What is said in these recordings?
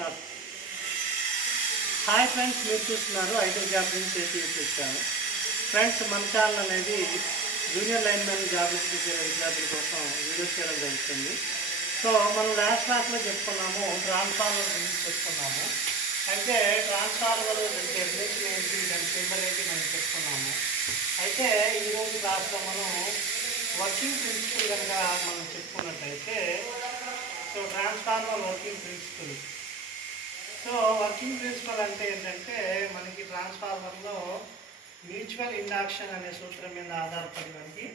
Start. Hi friends, మీరు చూస్తున్నారు IT job నుంచి చేసి ఫ్రెండ్స్. మన ఛానల్ అనేది జూనియర్ లైన్మెన్ జాబ్ నుంచి విద్యార్థుల కోసం వీడియోస్ చేయడం జరుగుతుంది. సో మనం లాస్ట్ క్లాస్లో చెప్పుకున్నాము, ట్రాన్స్ఫార్మర్ గురించి చెప్పుకున్నాము. అయితే ట్రాన్స్ఫార్మర్ డెఫినేషన్ ఏంటి, దాని సింబల్ ఏంటి మనం చెప్పుకున్నాము. అయితే ఈరోజు క్లాస్లో మనం వర్కింగ్ ప్రిన్సిపల్ కనుక మనం చెప్పుకున్నట్టయితే, so transformer working principle. So working principle అంటే ఏంటంటే, మనకి ట్రాన్స్ఫార్మర్లో మ్యూచువల్ ఇండక్షన్ అనే సూత్రం మీద ఆధారపడి మనకి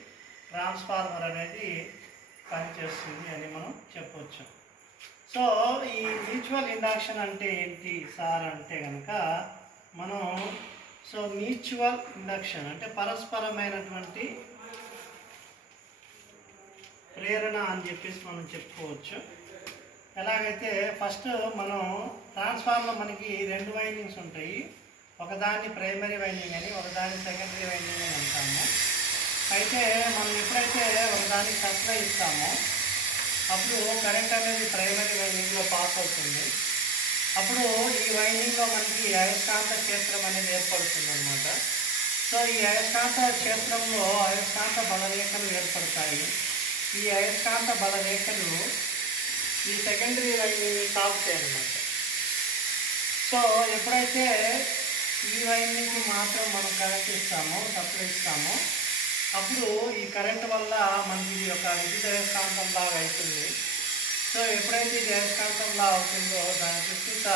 ట్రాన్స్ఫార్మర్ అనేది పనిచేస్తుంది అని మనం చెప్పవచ్చు. సో ఈ మ్యూచువల్ ఇండక్షన్ అంటే ఏంటి సార్ అంటే కనుక, మనం సో మ్యూచువల్ ఇండక్షన్ అంటే పరస్పరమైనటువంటి ప్రేరణ అని చెప్పేసి మనం చెప్పుకోవచ్చు. ఎలాగైతే ఫస్ట్ మనం ట్రాన్స్ఫార్మర్ మనకి రెండు వైండింగ్స్ ఉంటాయి. ఒకదాన్ని ప్రైమరీ వైండింగ్ అని, ఒకదాన్ని సెకండరీ వైండింగ్ అని అంటాము. అయితే మనం ఎప్పుడైతే ఒకదానికి సప్లై ఇస్తామో అప్పుడు కరెంట్ అనేది ప్రైమరీ వైండింగ్లో పాస్ అవుతుంది. అప్పుడు ఈ వైండింగ్లో మనకి అయస్కాంత క్షేత్రం అనేది ఏర్పడుతుంది అన్నమాట. సో ఈ అయస్కాంత క్షేత్రంలో అయస్కాంత బలరేఖలు ఏర్పడతాయి. ఈ అయస్కాంత బలరేఖలు ఈ సెకండరీ వైండింగ్ని తాకుతాయి అన్నమాట. సో ఎప్పుడైతే ఈ వైండింగ్కి మాత్రం మనం కరెంట్ ఇస్తామో, సప్లై ఇస్తామో, అప్పుడు ఈ కరెంట్ వల్ల మనకి ఇది ఒక విద్యుత్ అయస్కాంతం లాగా అవుతుంది. సో ఎప్పుడైతే ఇది అయస్కాంతంలా అవుతుందో దాని చుట్టూత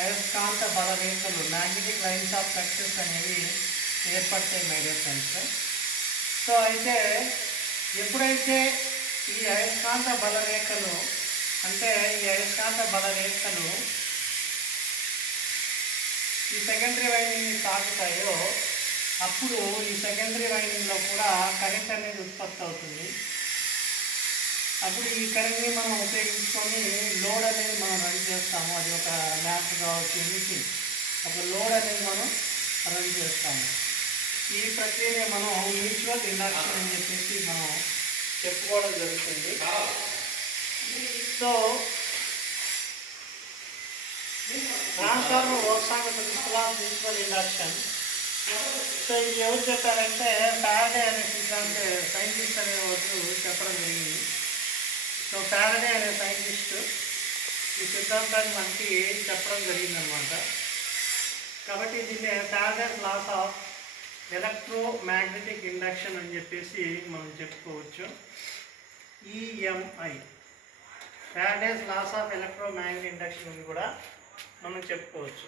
అయస్కాంత బలరేఖలు, మ్యాగ్నెటిక్ లైన్స్ ఆఫ్ ఫ్లక్సెస్ అనేవి ఏర్పడతాయి మై డియర్ ఫ్రెండ్స్. సో అయితే ఎప్పుడైతే ఈ అయస్కాంత బలరేఖలు అంటే ఈ అయస్కాంత బలరేఖలు ఈ సెకండరీ వైండింగ్ని తాకుతాయో అప్పుడు ఈ సెకండరీ వైండింగ్లో కూడా కరెంట్ అనేది ఉత్పత్తి అవుతుంది. అప్పుడు ఈ కరెంట్ని మనం ఉపయోగించుకొని లోడ్ అనేది మనం రన్ చేస్తాము. అది ఒక ల్యాప్ కావచ్చు, ఎనీథింగ్, ఒక లోడ్ అనేది మనం రన్ చేస్తాము. ఈ ప్రక్రియనే మనం మ్యూచువల్ ఇండక్షన్ అని చెప్పేసి మనం చెప్పుకోవడం జరుగుతుంది. So transformer works on the principle of mutual induction. So ఇది ఎవరు చెప్పారంటే, ఫారడే అనే సైంటిస్ట్ అనే వాళ్ళు చెప్పడం జరిగింది. సో ఫారడే అనే సైంటిస్ట్ ఈ సిద్ధాంతాన్ని మనకి చెప్పడం జరిగిందనమాట. కాబట్టి దీన్ని Faraday's laws of electromagnetic induction అని చెప్పేసి మనం చెప్పుకోవచ్చు. EMI, Faraday's laws of electromagnetic induction అని కూడా మనం చెప్పుకోవచ్చు.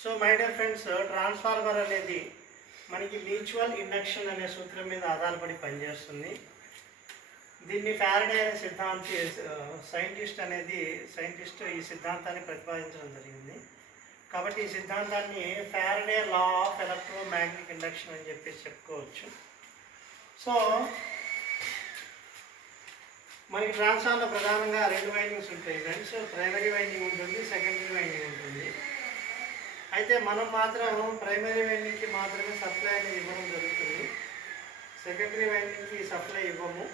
So my dear friends, transformer అనేది మనకి మ్యూచువల్ ఇండక్షన్ అనే సూత్రం మీద ఆధారపడి పనిచేస్తుంది. దీన్ని ఫారడే అనే సైంటిస్ట్ ఈ సిద్ధాంతాన్ని ప్రతిపాదించడం జరిగింది. కాబట్టి ఈ సిద్ధాంతాన్ని Faraday law of electromagnetic induction అని చెప్పేసి చెప్పుకోవచ్చు. సో మనకి ట్రాన్స్ఫార్మర్ ప్రధానంగా రెండు వైండింగ్స్ ఉంటాయి ఫ్రెండ్స్. ప్రైమరీ వైండింగ్ ఉంటుంది, సెకండరీ వైండింగ్ ఉంటుంది. అయితే మనం మాత్రం ప్రైమరీ వైండింగ్కి మాత్రమే సప్లై అనేది ఇవ్వడం జరుగుతుంది, సెకండరీ వైండింగ్కి సప్లై ఇవ్వము.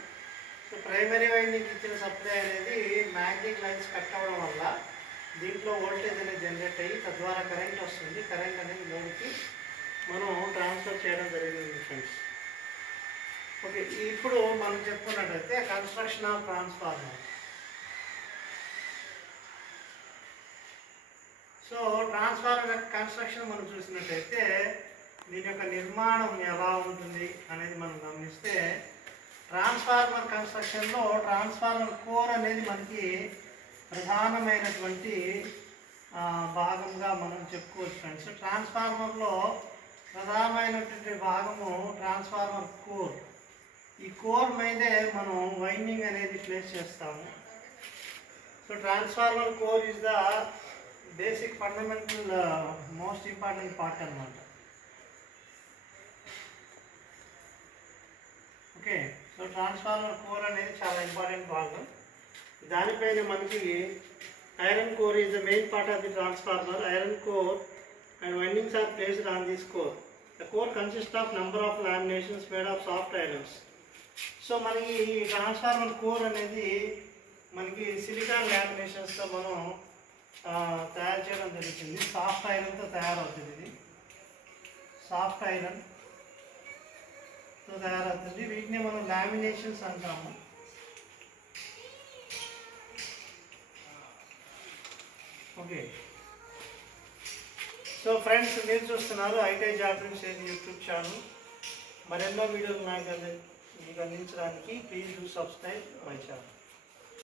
సో ప్రైమరీ వైండింగ్కి ఇచ్చిన సప్లై అనేది మ్యాగ్నెటిక్ లైన్స్ కట్ అవ్వడం వల్ల దీంట్లో వోల్టేజ్ అనేది జనరేట్ అయ్యి తద్వారా కరెంట్ వస్తుంది. కరెంట్ అనేది లోడ్కి మనం ట్రాన్స్ఫర్ చేయడం జరిగింది ఫ్రెండ్స్. ఓకే, ఇప్పుడు మనం చెప్పుకున్నట్టయితే construction of transformer. So transformer construction మనం చూసినట్టయితే దీని యొక్క నిర్మాణం ఎలా ఉంటుంది అనేది మనం గమనిస్తే, ట్రాన్స్ఫార్మర్ కన్స్ట్రక్షన్లో ట్రాన్స్ఫార్మర్ కోర్ అనేది మనకి ప్రధానమైనటువంటి భాగంగా మనం చెప్పుకోవచ్చు ఫ్రెండ్స్. ట్రాన్స్ఫార్మర్లో ప్రధానమైనటువంటి భాగము ట్రాన్స్ఫార్మర్ కోర్. ఈ కోర్ మీదే మనం వైండింగ్ అనేది ప్లేస్ చేస్తాము. So transformer core is the basic fundamental most important part అన్నమాట. ఓకే, సో ట్రాన్స్ఫార్మర్ కోర్ అనేది చాలా ఇంపార్టెంట్ భాగం. దానిపైన మనకి iron core is the main part of the transformer. Iron core and windings are placed on this core. The core consist of number of laminations made of soft irons. So మనకి ఈ transformer core అనేది మనకి silicon లామినేషన్స్తో మనం తయారు చేయడం జరుగుతుంది. Soft ఐరన్తో తయారవుతుంది. ఇది సాఫ్ట్ ఐరన్తో తయారవుతుంది. వీటిని మనం లామినేషన్స్ అంటాము. ఓకే, సో ఫ్రెండ్స్, మీరు చూస్తున్నారు ఐటీ జాబ్ యూట్యూబ్ ఛానల్. మరెన్నో వీడియోలు మీకు అందించడానికి please do subscribe my channel.